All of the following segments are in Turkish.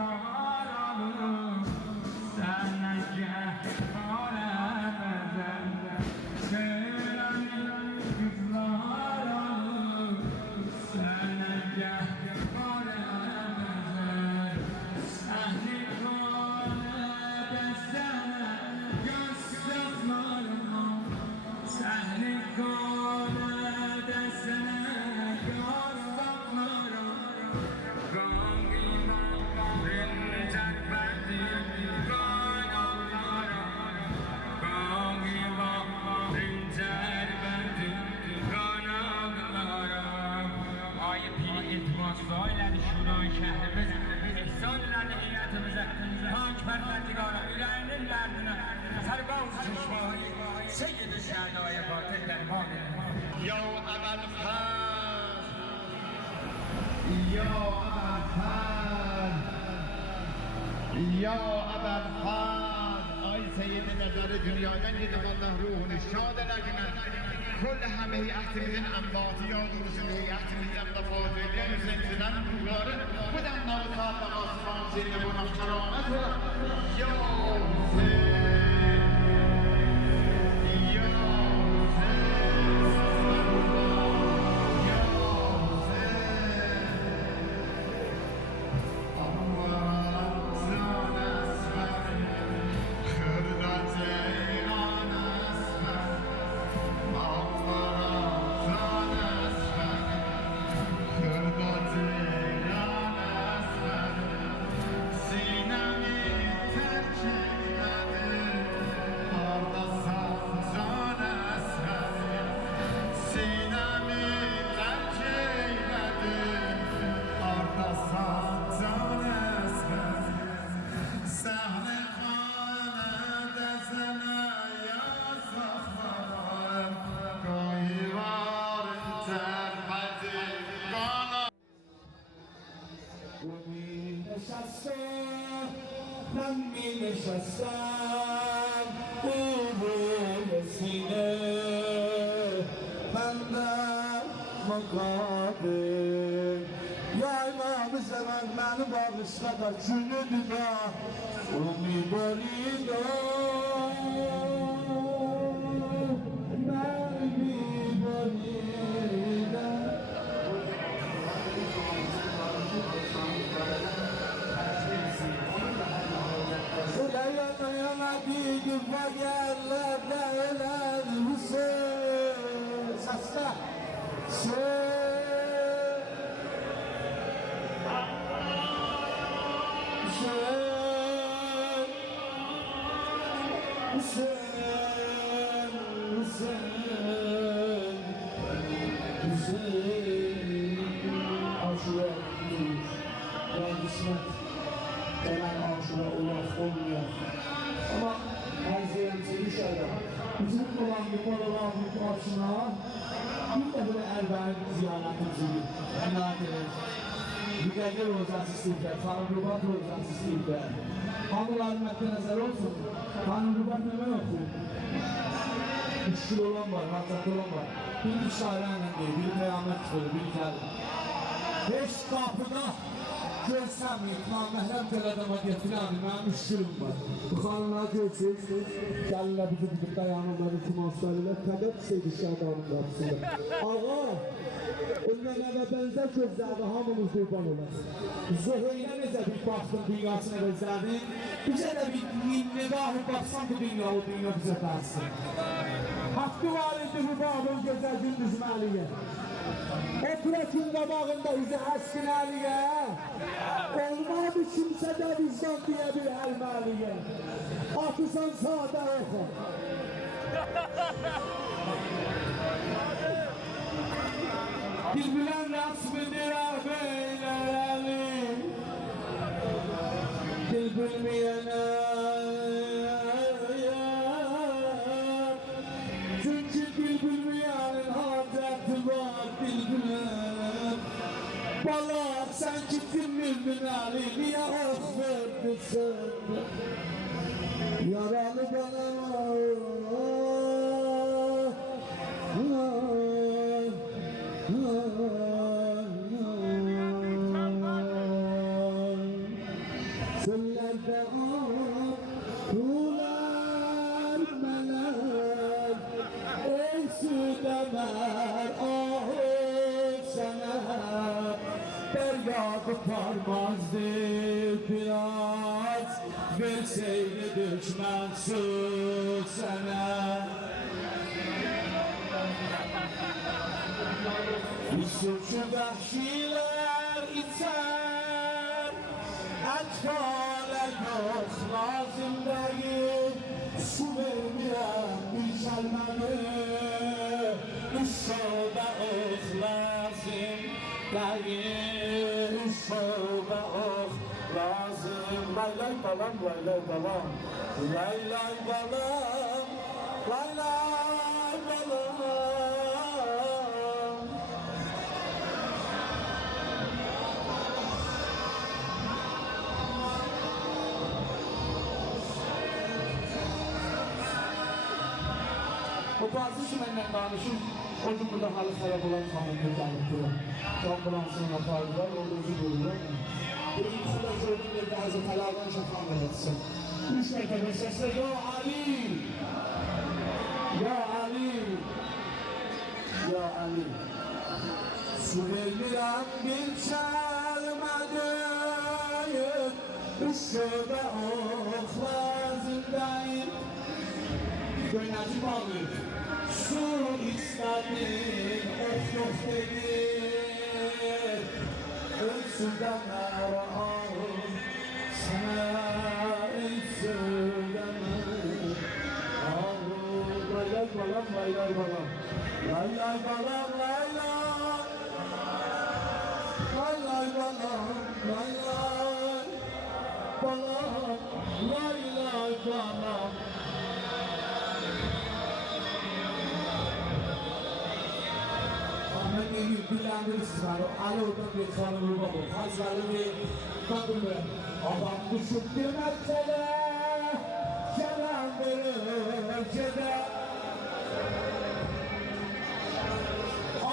kızlar alır sana gelemezler. Söylemi kızlar alır sana gelemezler. Sahne kolede sana göstermem. Sahne kolede sana göstermem. Söylədi şuran şəhrimiz, ehsan elədi heyətimizə, hank pərvərdigara, ürəyinin dərdinə, sərbaz düşmanı, seyyid-i şəhədaya batır dərman elə. Ya əbəl-fəz, ya əbəl-fəz, ya əbəl-fəz, ay seyyid-i nəzəri dünyadan gedib Allah ruhunu şad eləginə, kol همه هیئتimizin enbatı yardımcısı heyətimizden de faziliyyə müzemizden ruhları bu demnalı saat ve asman seninle buna keramet ve ya Hüseyin, ya Hüseyin, ya Hüseyin, Allah zan esmer, hırdat ceylan esmer, من می نشستم قرون سینه من در مقابل یا امام زمان منو باقشتا دا چونه دیدا امی باریدا من می باریدا Dayanamadık fagerlerden ölen Hüseyin Sasla Hüseyin Hüseyin Hüseyin Aşure Ben kısmet Gelen aşure olaf olmuyor Ama hazırımızı dışarıda bizim olan bir olan bir karşına bir de böyle Erben ziyaretimizi inat ederiz. Müqəddər rozası istəyiblər, Tanrıqbat rozası istəyiblər. Hamıların mətdə nəzər olsun, Tanrıqbat nəmə yoxdur? 3 kilo olan var, matlatı olan var. Bir şairənlə deyil, bir qiyamət çıxır, bir gəlir. 5 qapıda görsəmiyik, naməhrəm tələdə gətirəmi, mənim 3 kilim var. Bu xanımlar görsünüz, gəlirlər bizi gidib dayanırlar, itimaslarıyla, fəqət Seydi Şəhdanın qapısında. Ağa, o nənəvə bənzər gözlərdə hamımız qurban olar. Zöhreynə necə bir baxdın dünyasına gözlərdin, bizə də bir nivahı baxsan bu dünya, o dünya bizə dərsin. Haqqı var idi bu bağın gözəl gündüz məliyə. Oturasın qabağında üzü həskin əliyə. Olmadı kimsə də bizdən deyə bir əlməliyə. Atısan sağda oxu. Bilbilən rəsmidir ərbeylərəli. Dil bilməyənə çünki dil bilməyənin hacəti var bilbilən. Balaq sən ki dinmirdin əli, niyə ox verdin sən? Yaralı bana Ulan melek ey südemer ahut sana Derya koparmazdı biraz Verseydi düşman suç sana Suçu vahşiler içer Atfale yok lazım değil Su vermeyen bir şalmanı Uşağda ok lazım değil Uşağda ok lazım Lay lay balam lay lay balam Lay lay balam Lay lay balam O bazı şimenden danışır, o gün burada halı xarab olan xanımdır danışır. Ambulansın yapardılar, orada özü buyurlar. Birinci suda gördüğüm yerde Hazreti Ali'den şafan verirsin. Üç mertebe sesle, Ya Ali! Ya Ali! Ya Ali! Su vermirəm bir çəlmədəyim, Işıqda ox lazımdayım. Gönləcı bağlıyım. Su istedim, of yok dedim. Ölsüden ağrım, sana ölsüden ağrım. Lay lay balam, lay lay balam. Lay lay balam, lay lay. Lay lay balam, lay lay. Balam, lay lay balam. من میگم بیشتر علاقه به خانم بابا حاضری بابا آقا کشوب دیمتله کلام بره جدا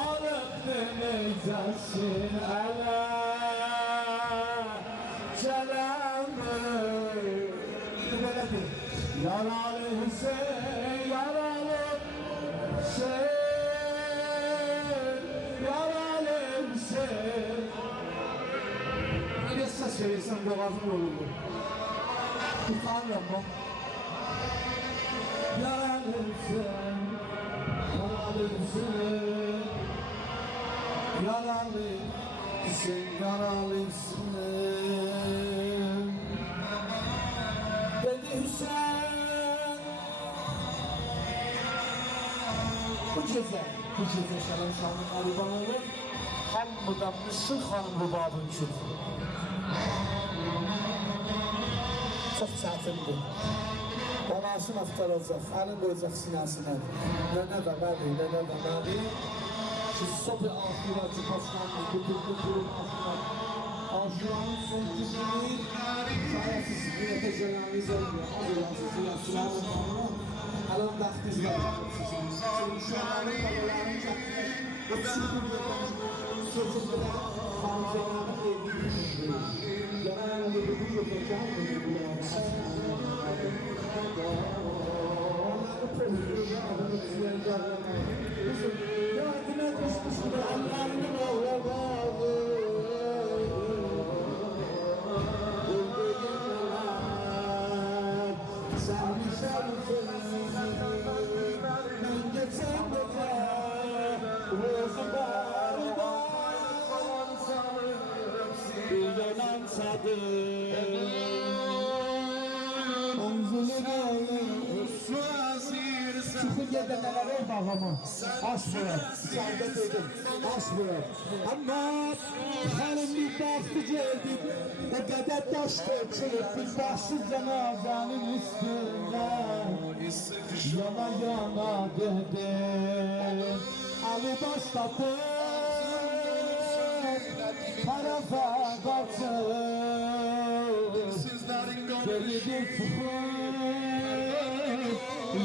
آلت نمیزشین علا کلام بره یاراlı Hüseyin yaralı Hüseyin Bir ses verirsen boğazım olur bu. Tutarım bak. Yaralısın, yaralısın, yaralısın, yaralısın. Dedi Hüseyin. Bu gece şalım şalım garibanı hamıdan Işık Hanım rubabı üçün. Çox çətindir. Anasını axtaracaq, əlin qoyacaq sinəsinə. Nənə də məli, nənə də məli. Ki, sopi ahirəti başlanmış, bütürdü qurun ahirət. Aşuranın son güzeli, şayəsiz millətə gələniniz olmuyor. Az olansız, silahlı xanım. Əlin dəxtiz var. Sizin uşaqların qalalarını çəkmək. Öpsün qurulur. Sözümdə xanımcıların evi düşür. Yaran evi düşür. Onları pozuluyor. Adını tüyencarlar. Yardına düşmüştür. Allah'ını mağla bağlı. Sen bir şarkın. Ben geçen gece. Rozu bağrıda. Bir yalan sadır. Çıkın yerden neler ol bağlamı. Aç bırak. İçeride dedim. Aç bırak. Ama hanım bir baktı geldik. O kadar taş dökülüp bir başsız cenazanın üstünde. Yana yana dedim. Ali başladı. Tarafa kaçır. Geridir çıkır.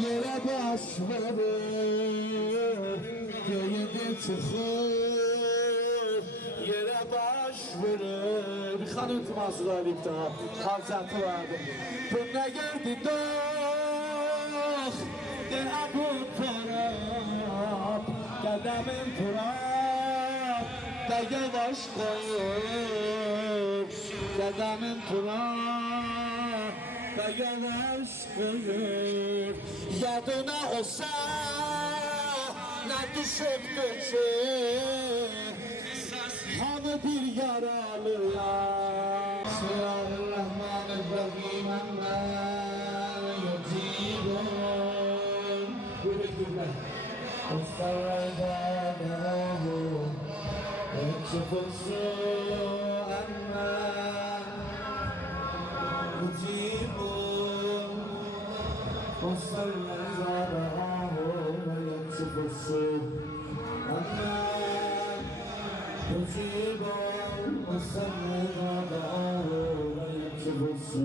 Yere baş verir, geridir çıkır, yere baş baş verir. Bir xanım iltiması var ibtihar. Havzatı vardı. Bu ne gördü dox? De Abu Turab. Qədəmin Turab. De yavaş koyur. Qədəmin Turab. De yavaş koyur. Yadına olsa ne düşüptü ki Hanı bir yaralıya Bismillahirrahmanirrahim Amen Yecibun Buyurun Ustaradanahu Ekşifusu Amen Yecibun Ustaradanahu Ekşifusu Amen Yecibun Ustaradanahu Ekşifusu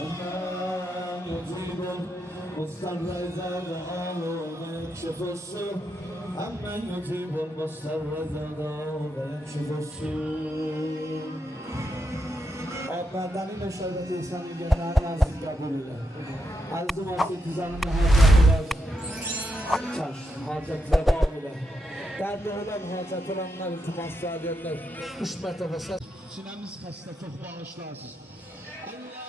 Amen Yecibun مسترزقه ويكشف السوء أمن يجيب المسترزقه ويكشف السوء Benden yine şerbeti İslam'ı gönderen yazdık kabulüyle. Arzum olsun tüzanımla hacatlar çarş, hacatlar bağlı. Derdi olan hacat olanlar, iltimaslar edenler, 3 mertebe ses. Sinemiz hasta, çok bağışlarsız. Allah